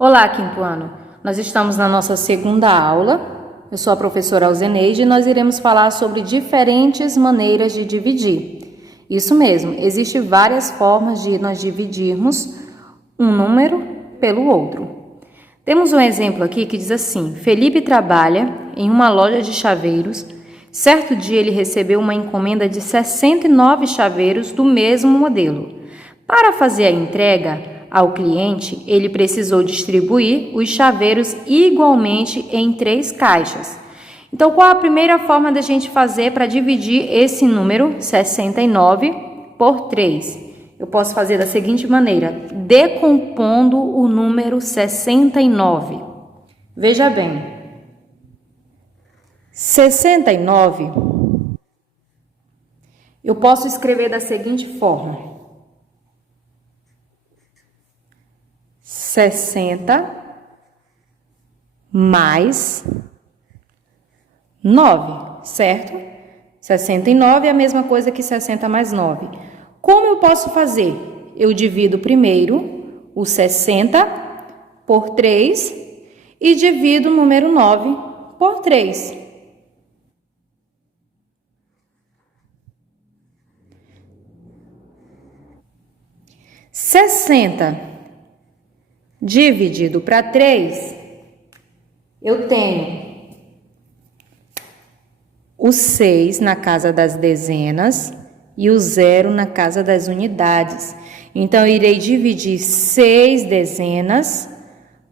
Olá, quinto ano! Nós estamos na nossa segunda aula. Eu sou a professora Alzeneide e nós iremos falar sobre diferentes maneiras de dividir. Isso mesmo, existem várias formas de nós dividirmos um número pelo outro. Temos um exemplo aqui que diz assim: Felipe trabalha em uma loja de chaveiros. Certo dia ele recebeu uma encomenda de 69 chaveiros do mesmo modelo. Para fazer a entrega ao cliente, ele precisou distribuir os chaveiros igualmente em 3 caixas. Então, qual a primeira forma da gente fazer para dividir esse número 69 por 3? Eu posso fazer da seguinte maneira, decompondo o número 69. Veja bem, 69, eu posso escrever da seguinte forma: 60 mais 9, certo? 69 é a mesma coisa que 60 mais 9. Como eu posso fazer? Eu divido primeiro o 60 por 3 e divido o número 9 por 3. (60) dividido para 3, eu tenho o 6 na casa das dezenas e o 0 na casa das unidades. Então, eu irei dividir 6 dezenas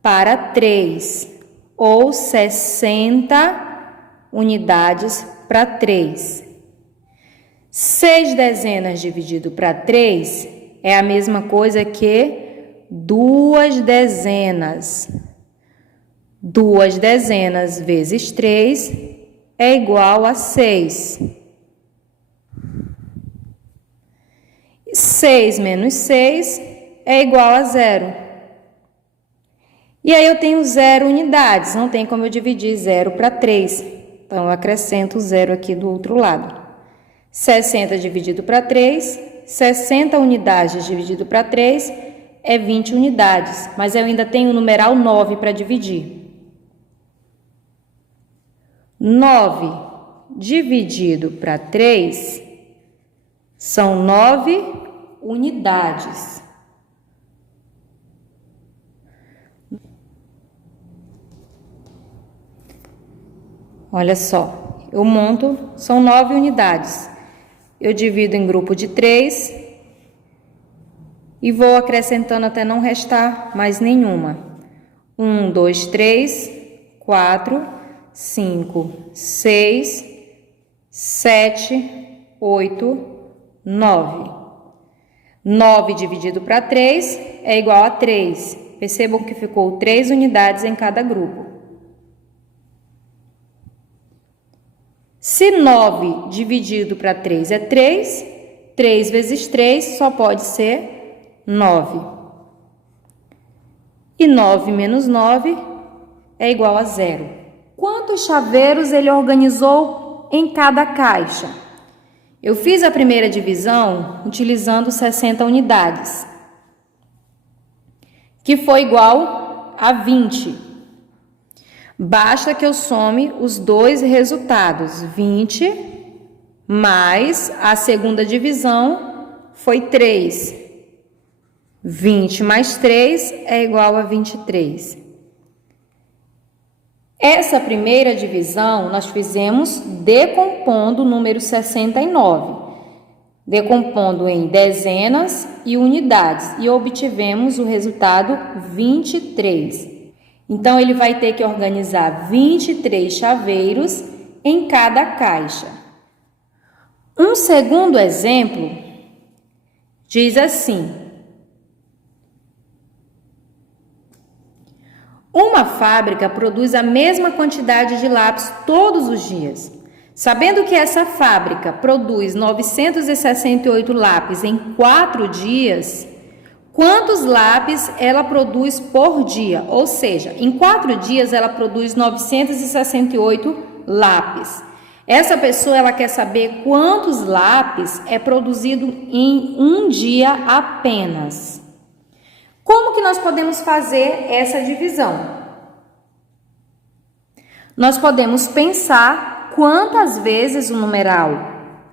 para 3, ou 60 unidades para 3. 6 dezenas dividido para 3 é a mesma coisa que 2 dezenas. 2 dezenas vezes 3 é igual a 6. 6 menos 6 é igual a 0. E aí eu tenho 0 unidades, não tem como eu dividir 0 para 3. Então, eu acrescento 0 aqui do outro lado. 60 dividido para 3, 60 unidades dividido para 3 é 20 unidades, mas eu ainda tenho o numeral 9 para dividir. 9 dividido para 3 são 9 unidades. Olha só, eu monto, são 9 unidades. Eu divido em grupo de 3 e vou acrescentando até não restar mais nenhuma. 1, 2, 3, 4, 5, 6, 7, 8, 9. 9 dividido para 3 é igual a 3. Percebam que ficou 3 unidades em cada grupo. Se 9 dividido para 3 é 3, 3 vezes 3 só pode ser 9. E 9 menos 9 é igual a 0. Quantos chaveiros ele organizou em cada caixa? Eu fiz a primeira divisão utilizando 60 unidades, que foi igual a 20. Basta que eu some os dois resultados, 20 mais a segunda divisão foi 3. 20 mais 3 é igual a 23. Essa primeira divisão nós fizemos decompondo o número 69, decompondo em dezenas e unidades, e obtivemos o resultado 23. Então, ele vai ter que organizar 23 chaveiros em cada caixa. Um segundo exemplo diz assim: uma fábrica produz a mesma quantidade de lápis todos os dias. Sabendo que essa fábrica produz 968 lápis em 4 dias, quantos lápis ela produz por dia? Ou seja, em 4 dias ela produz 968 lápis. Essa pessoa ela quer saber quantos lápis é produzido em um dia apenas. Como que nós podemos fazer essa divisão? Nós podemos pensar quantas vezes o numeral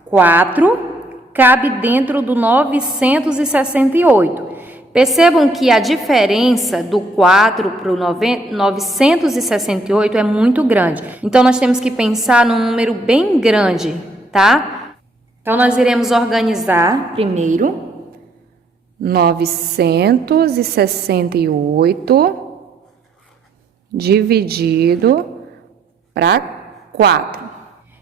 4 cabe dentro do 968. Percebam que a diferença do 4 para o 968 é muito grande. Então, nós temos que pensar num número bem grande, tá? Então, nós iremos organizar primeiro 968 dividido para 4.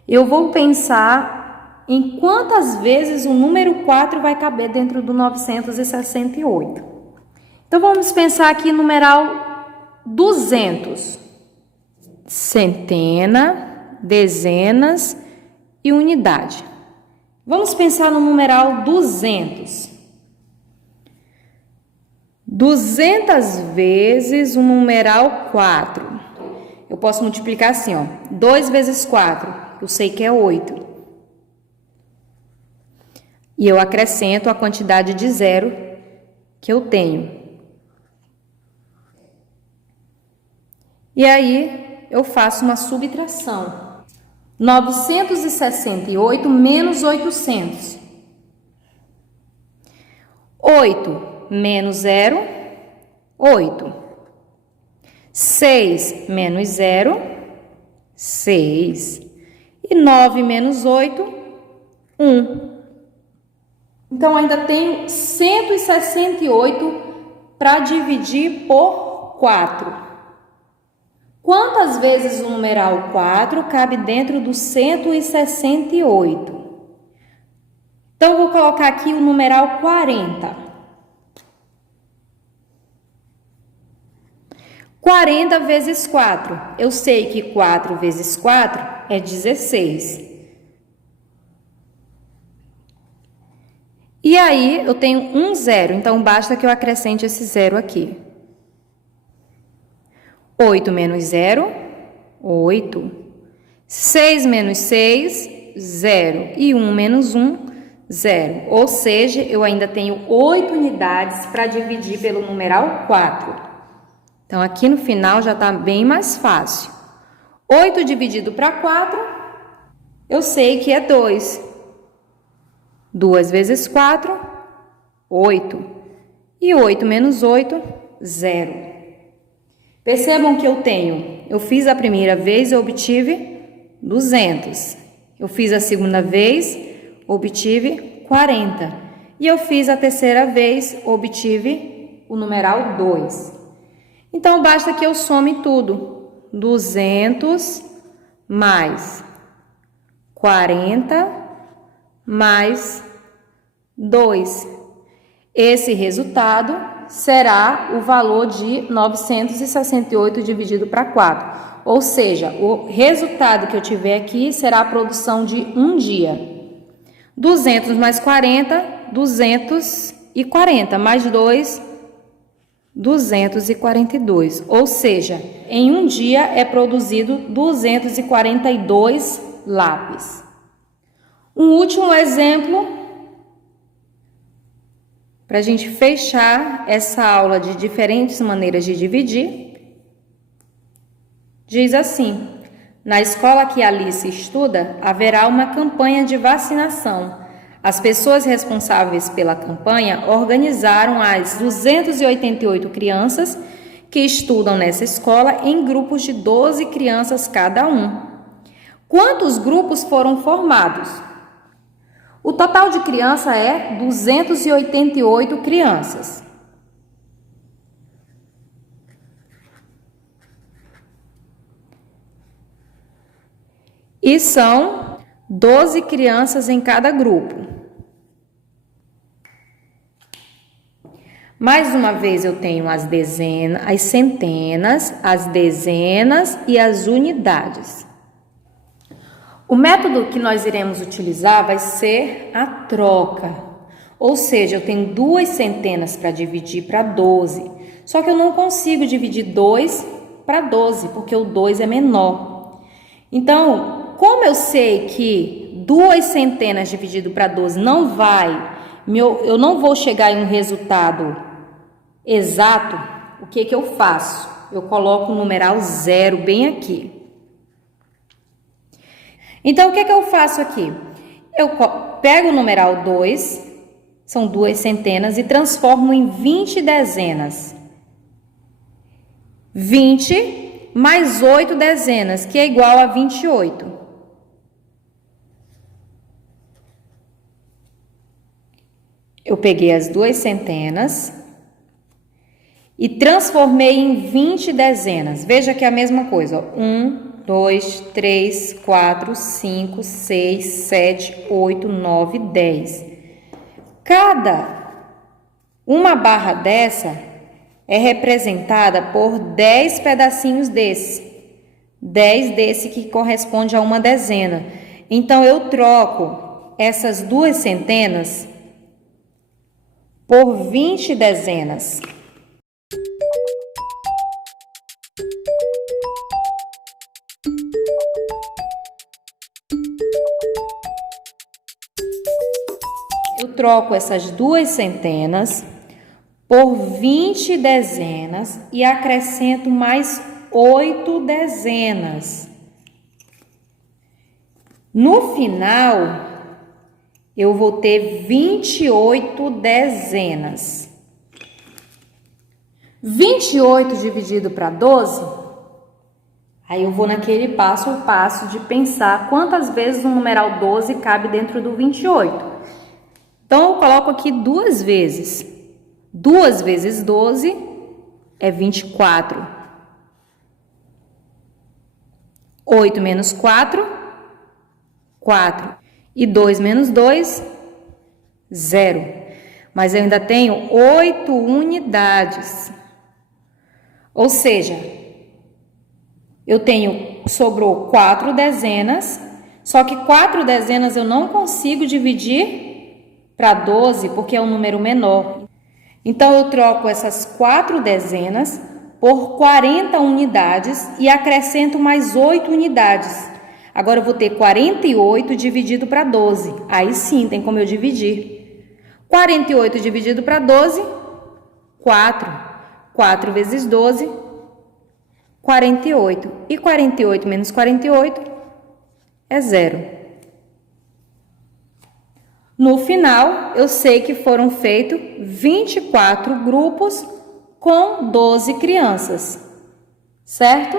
Eu vou pensar em quantas vezes o número 4 vai caber dentro do 968. Então, vamos pensar aqui no numeral 200. Centena, dezenas e unidade. Vamos pensar no numeral 200. 200 vezes o numeral 4. Eu posso multiplicar assim, ó. 2 vezes 4, eu sei que é 8. E eu acrescento a quantidade de zero que eu tenho. E aí, eu faço uma subtração. 968 menos 800. 8 menos 0, 8. 6 menos 0, 6. E 9 menos 8, 1. Então, ainda tenho 168 para dividir por 4. Quantas vezes o numeral 4 cabe dentro do 168? Então, eu vou colocar aqui o numeral 40. 40 vezes 4. Eu sei que 4 vezes 4 é 16. E aí, eu tenho um zero, então basta que eu acrescente esse zero aqui. 8 menos 0, 8. 6 menos 6, 0. E 1 menos 1, 0. Ou seja, eu ainda tenho 8 unidades para dividir pelo numeral 4. Então, aqui no final já está bem mais fácil. 8 dividido para 4, eu sei que é 2. 2 vezes 4, 8. E 8 menos 8, 0. Percebam que eu fiz a primeira vez, eu obtive 200. Eu fiz a segunda vez, obtive 40. E eu fiz a terceira vez, obtive o numeral 2. Então, basta que eu some tudo. 200 mais 40 mais 2. Esse resultado será o valor de 968 dividido para 4. Ou seja, o resultado que eu tiver aqui será a produção de um dia. 200 mais 40, 240. Mais 2, 242. Ou seja, em um dia é produzido 242 lápis. Um último exemplo, para a gente fechar essa aula de diferentes maneiras de dividir, diz assim: na escola que Alice estuda, haverá uma campanha de vacinação. As pessoas responsáveis pela campanha organizaram as 288 crianças que estudam nessa escola em grupos de 12 crianças cada um. Quantos grupos foram formados? O total de criança é 288 crianças. E são 12 crianças em cada grupo. Mais uma vez eu tenho as dezenas, as centenas, as dezenas e as unidades. O método que nós iremos utilizar vai ser a troca. Ou seja, eu tenho 2 centenas para dividir para 12. Só que eu não consigo dividir 2 para 12, porque o 2 é menor. Então, como eu sei que 2 centenas dividido para 12 não vai, eu não vou chegar em um resultado exato, o que que eu faço? Eu coloco o numeral 0 bem aqui. Então, o que que eu faço aqui? Eu pego o numeral 2, são 2 centenas, e transformo em 20 dezenas. 20 mais 8 dezenas, que é igual a 28. Eu peguei as 2 centenas e transformei em 20 dezenas. Veja que é a mesma coisa. 1, 2, 3, 4, 5, 6, 7, 8, 9, 10. Uma barra dessa é representada por 10 pedacinhos desse. 10 desse que corresponde a uma dezena. Então, eu troco essas 2 centenas por 20 dezenas. Eu troco essas 2 centenas por 20 dezenas e acrescento mais 8 dezenas. No final, eu vou ter 28 dezenas. 28 dividido para 12, aí eu vou naquele passo a passo de pensar quantas vezes o numeral 12 cabe dentro do 28. Então, eu coloco aqui 2 vezes. 2 vezes 12 é 24. 8 menos 4, 4. E 2 menos 2, 0. Mas eu ainda tenho 8 unidades. Ou seja, sobrou 4 dezenas, só que 4 dezenas eu não consigo dividir para 12, porque é um número menor. Então, eu troco essas 4 dezenas por 40 unidades e acrescento mais 8 unidades. Agora, eu vou ter 48 dividido para 12. Aí sim, tem como eu dividir. 48 dividido para 12, 4. 4 vezes 12, 48. E 48 menos 48 é 0. No final, eu sei que foram feitos 24 grupos com 12 crianças, certo?